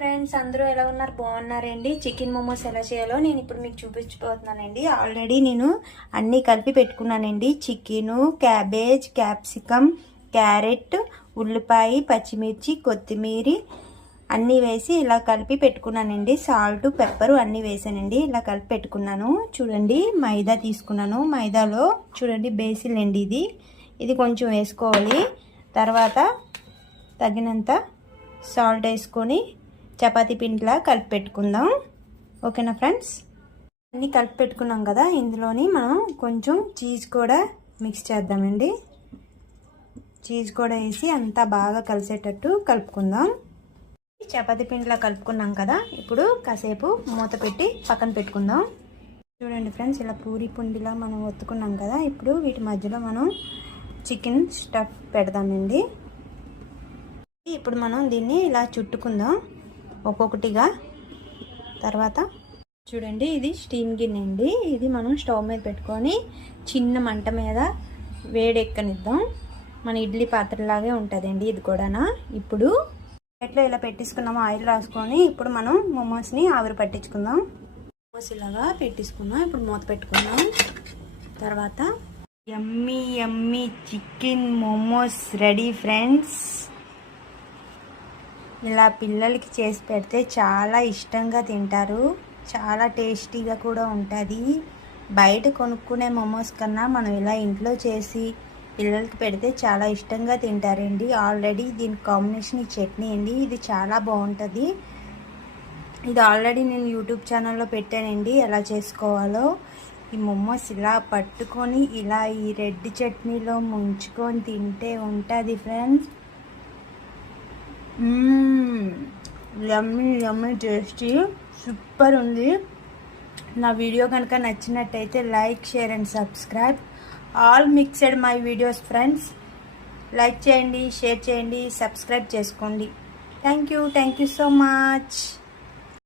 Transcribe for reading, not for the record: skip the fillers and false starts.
Friends అందరూ ఎలా ఉన్నారు? బాగున్నారండి. చికెన్ మోమోస్ ఎలా చేయాలో నేను ఇప్పుడు మీకు చూపించబోతున్నానండి. ఆల్రెడీ నేను అన్నీ కలిపి పెట్టుకున్నానండి. చికెను, క్యాబేజ్, క్యాప్సికమ్, క్యారెట్, ఉల్లిపాయ, పచ్చిమిర్చి, కొత్తిమీర అన్నీ వేసి ఇలా కలిపి పెట్టుకున్నానండి. సాల్ట్, పెప్పర్ అన్నీ వేసానండి. ఇలా కలిపి పెట్టుకున్నాను. చూడండి, మైదా తీసుకున్నాను. మైదాలో చూడండి బేసిల్ అండి ఇది కొంచెం వేసుకోవాలి. తర్వాత తగినంత సాల్ట్ వేసుకొని చపాతీ పిండిలా కలిపి పెట్టుకుందాం. ఓకేనా ఫ్రెండ్స్? అన్నీ కలిపి పెట్టుకున్నాం కదా, ఇందులోని మనం కొంచెం చీజ్ కూడా మిక్స్ చేద్దామండి. చీజ్ కూడా వేసి అంతా బాగా కలిసేటట్టు కలుపుకుందాం. చపాతీ పిండిలా కలుపుకున్నాం కదా, ఇప్పుడు కాసేపు మూత పెట్టి పక్కన పెట్టుకుందాం. చూడండి ఫ్రెండ్స్, ఇలా పూరి పిండిలా మనం ఒత్తుకున్నాం కదా, ఇప్పుడు వీటి మధ్యలో మనం చికెన్ స్టఫ్ పెడదామండి. ఇప్పుడు మనం దీన్ని ఇలా చుట్టుకుందాం ఒక్కొక్కటిగా. తర్వాత చూడండి, ఇది స్టీమ్ గిన్నె అండి. ఇది మనం స్టవ్ మీద పెట్టుకొని చిన్న మంట మీద వేడెక్కనిద్దాం. మన ఇడ్లీ పాత్రలాగే ఉంటుందండి ఇది కూడానా. ఇప్పుడు ప్లేట్లో ఇలా పెట్టేసుకున్నాము, ఆయిల్ రాసుకొని ఇప్పుడు మనం మోమోస్ని ఆవిరి పట్టించుకుందాం. మోమోస్ ఇలాగా పెట్టేసుకుందాం. ఇప్పుడు మూత పెట్టుకుందాం. తర్వాత yummy yummy chicken momos ready friends. ఇలా పిల్లలకి చేసి పెడితే చాలా ఇష్టంగా తింటారు. చాలా టేస్టీగా కూడా ఉంటుంది. బయట కొనుక్కునే మోమోస్ కన్నా మనం ఇలా ఇంట్లో చేసి పిల్లలకి పెడితే చాలా ఇష్టంగా తింటారండి. ఆల్రెడీ దీని కాంబినేషన్ ఈ చట్నీ అండి, ఇది చాలా బాగుంటుంది. ఇది ఆల్రెడీ నేను యూట్యూబ్ ఛానల్లో పెట్టానండి ఎలా చేసుకోవాలో. ఈ మోమోస్ ఇలా పట్టుకొని ఇలా ఈ రెడ్ చట్నీలో ముంచుకొని తింటే ఉంటుంది ఫ్రెండ్స్. యమ్మీ యమ్మీ టేస్టీ, సూపర్ ఉంది. నా వీడియో కనుక నచ్చినట్టయితే like, share and subscribe all mixed my videos friends. Like చేయండి, షేర్ చేయండి, సబ్స్క్రైబ్ చేసుకోండి. Thank you so much.